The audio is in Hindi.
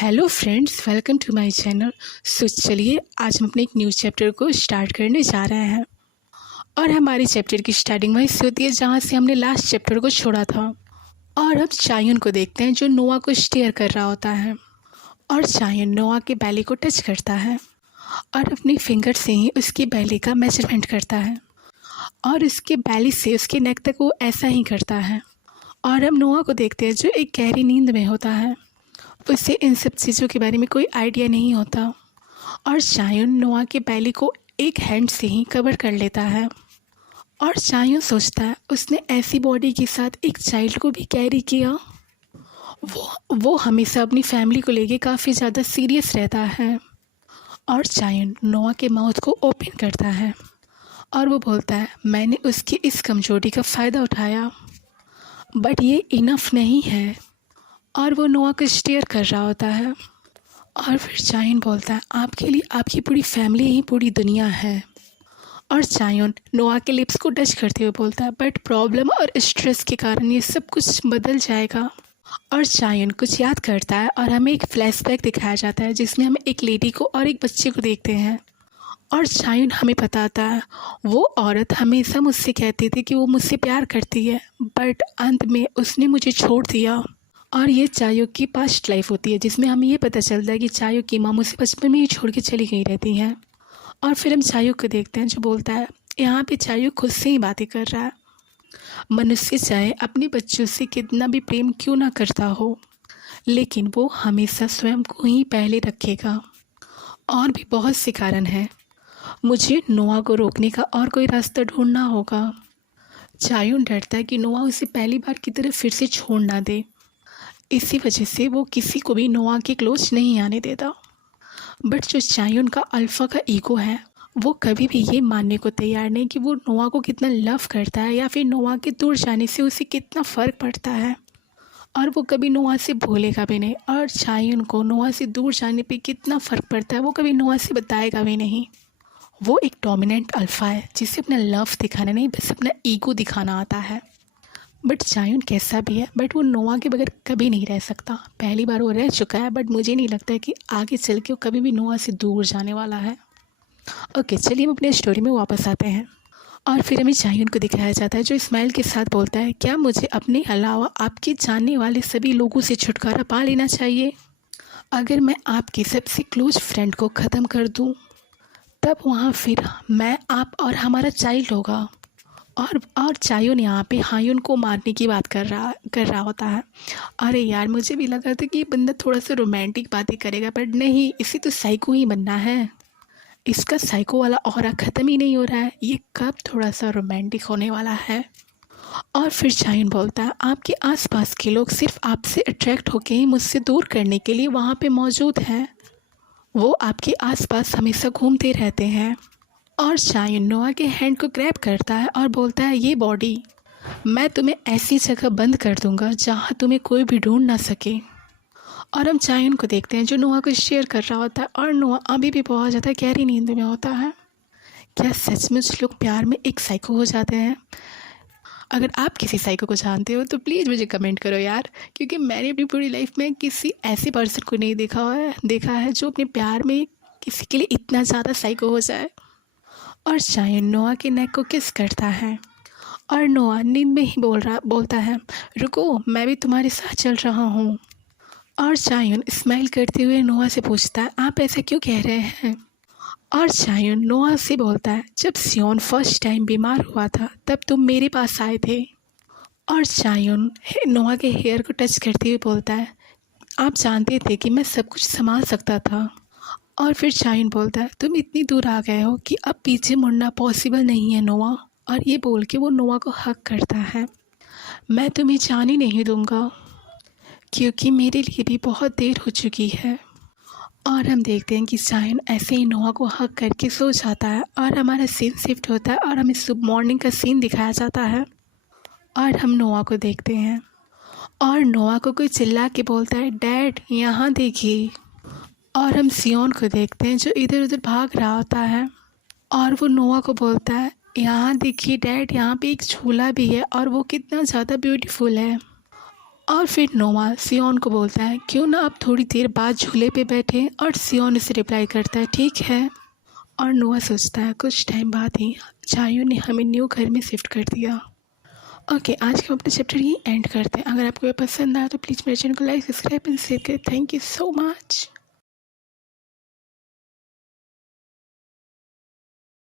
Hello friends, welcome to my channel. चलिए आज हम अपने एक न्यू चैप्टर को स्टार्ट करने जा रहे हैं। और हमारे चैप्टर की स्टार्टिंग वहीं से होती है जहाँ से हमने लास्ट चैप्टर को छोड़ा था। और अब चायुन को देखते हैं जो नोआ को स्टेयर कर रहा होता है। और चायुन नोआ के बैली को टच करता है और अपनी फिंगर से ही उसकी बैली का मेजरमेंट करता है। और उसके बैली से उसके नेक तक वो ऐसा ही करता है। और हम नोआ को देखते हैं जो एक गहरी नींद में होता है। उसे इन सब चीज़ों के बारे में कोई आइडिया नहीं होता। और चायुन नोआ के बैली को एक हैंड से ही कवर कर लेता है। और चायुन सोचता है उसने ऐसी बॉडी के साथ एक चाइल्ड को भी कैरी किया। वो हमेशा अपनी फैमिली को लेके काफ़ी ज़्यादा सीरियस रहता है। और चायुन नोआ के माउथ को ओपन करता है और वो बोलता है मैंने उसकी इस कमजोरी का फ़ायदा उठाया, बट ये इनफ नहीं है। और वो नोआ को स्टेयर कर रहा होता है। और फिर चायुन बोलता है आपके लिए आपकी पूरी फैमिली ही पूरी दुनिया है। और चायुन नोआ के लिप्स को टच करते हुए बोलता है बट प्रॉब्लम और स्ट्रेस के कारण ये सब कुछ बदल जाएगा। और चायुन कुछ याद करता है और हमें एक फ्लैशबैक दिखाया जाता है जिसमें हम एक लेडी को और एक बच्चे को देखते हैं। और चायुन हमें बताता है वो औरत हमेशा मुझसे कहती थी कि वो मुझसे प्यार करती है, बट अंत में उसने मुझे छोड़ दिया। और ये चायो की पास्ट लाइफ होती है जिसमें हमें ये पता चलता है कि चायो की माँ मुझे बचपन में ही छोड़ के चली गई रहती हैं। और फिर हम चायो को देखते हैं जो बोलता है यहाँ पे चायो खुद से ही बातें कर रहा है। मनुष्य चाहे अपने बच्चों से कितना भी प्रेम क्यों ना करता हो, लेकिन वो हमेशा स्वयं को ही पहले रखेगा। और भी बहुत से कारण हैं। मुझे नोआ को रोकने का और कोई रास्ता ढूंढना होगा। चायुन डरता है कि नोआ उसे पहली बार की तरह फिर से छोड़ ना दे। इसी वजह से वो किसी को भी नोआ के क्लोज नहीं आने देता। बट जो चायुन का अल्फ़ा का ईगो है वो कभी भी ये मानने को तैयार नहीं कि वो नोआ को कितना लव करता है या फिर नोआ के दूर जाने से उसे कितना फ़र्क पड़ता है। और वो कभी नोआ से भूलेगा भी नहीं। और चायुन को नोआ से दूर जाने पे कितना फ़र्क पड़ता है वो कभी नोआ से बताएगा भी नहीं। वो एक डोमिनेंट अल्फ़ा है जिसे अपना लव दिखाना नहीं बस अपना ईगो दिखाना आता है। बट चायुन कैसा भी है बट वो नोआ के बगैर कभी नहीं रह सकता। पहली बार वो रह चुका है बट मुझे नहीं लगता है कि आगे चल के वो कभी भी नोआ से दूर जाने वाला है। ओके, चलिए हम अपने स्टोरी में वापस आते हैं। और फिर हमें चायुन को दिखाया जाता है जो स्माइल के साथ बोलता है क्या मुझे अपने अलावा आपके जानने वाले सभी लोगों से छुटकारा पा लेना चाहिए? अगर मैं आपके सबसे क्लोज फ्रेंड को ख़त्म कर दूँ तब वहाँ फिर मैं, आप और हमारा चाइल्ड होगा। और चायुन यहाँ पे हायुन को मारने की बात कर रहा होता है। अरे यार, मुझे भी लगा था कि ये बंदा थोड़ा सा रोमांटिक बातें करेगा, बट नहीं, इसे तो साइको ही बनना है। इसका साइको वाला ऑरा ख़त्म ही नहीं हो रहा है, ये कब थोड़ा सा रोमांटिक होने वाला है। और फिर चायुन बोलता है आपके आसपास के लोग सिर्फ आपसे अट्रैक्ट होके ही मुझसे दूर करने के लिए वहाँ पे मौजूद हैं। वो आपके आसपास हमेशा घूमते रहते हैं। और चायुन नोआ के हैंड को ग्रैब करता है और बोलता है ये बॉडी मैं तुम्हें ऐसी जगह बंद कर दूंगा जहाँ तुम्हें कोई भी ढूंढ ना सके। और हम चायुन को देखते हैं जो नोआ को शेयर कर रहा होता है और नोआ अभी भी बहुत ज़्यादा गहरी नींद में होता है। क्या सचमुच लोग प्यार में एक साइको हो जाते हैं? अगर आप किसी साइको को जानते हो तो प्लीज़ मुझे कमेंट करो यार, क्योंकि मैंने अपनी पूरी लाइफ में किसी ऐसे पर्सन को नहीं देखा है जो अपने प्यार में किसी के लिए इतना ज़्यादा साइको हो जाए। और चायुन नोआ के नेक को किस करता है और नोआ नींद में ही बोलता है रुको, मैं भी तुम्हारे साथ चल रहा हूँ। और चायुन स्माइल करते हुए नोआ से पूछता है आप ऐसा क्यों कह रहे हैं? और चायुन नोआ से बोलता है जब सियोन फर्स्ट टाइम बीमार हुआ था तब तुम मेरे पास आए थे। और चायुन नोआ के हेयर को टच करते हुए बोलता है आप जानते थे कि मैं सब कुछ संभाल सकता था। और फिर चायुन बोलता है तुम इतनी दूर आ गए हो कि अब पीछे मुड़ना पॉसिबल नहीं है नोआ। और ये बोल के वो नोआ को हक करता है मैं तुम्हें जाने नहीं दूंगा क्योंकि मेरे लिए भी बहुत देर हो चुकी है। और हम देखते हैं कि चायुन ऐसे ही नोआ को हक करके सो जाता है और हमारा सीन शिफ्ट होता है और हमें सुबह मॉर्निंग का सीन दिखाया जाता है। और हम नोआ को देखते हैं और नोआ को कोई चिल्ला के बोलता है डैड यहाँ देखिए। और हम सियोन को देखते हैं जो इधर उधर भाग रहा होता है और वो नोआ को बोलता है यहाँ देखिए डैड, यहाँ पे एक झूला भी है और वो कितना ज़्यादा ब्यूटीफुल है। और फिर नोआ सियोन को बोलता है क्यों ना आप थोड़ी देर बाद झूले पे बैठे, और सियोन उसे रिप्लाई करता है ठीक है। और नोआ सोचता है कुछ टाइम बाद ही चायों ने हमें न्यू घर में शिफ्ट कर दिया। ओके, आज का अपने चैप्टर ही एंड करते हैं। अगर आपको ये पसंद आया तो प्लीज़ मेरे चैनल को लाइक, सब्सक्राइब एंड शेयर करें। Thank you so much.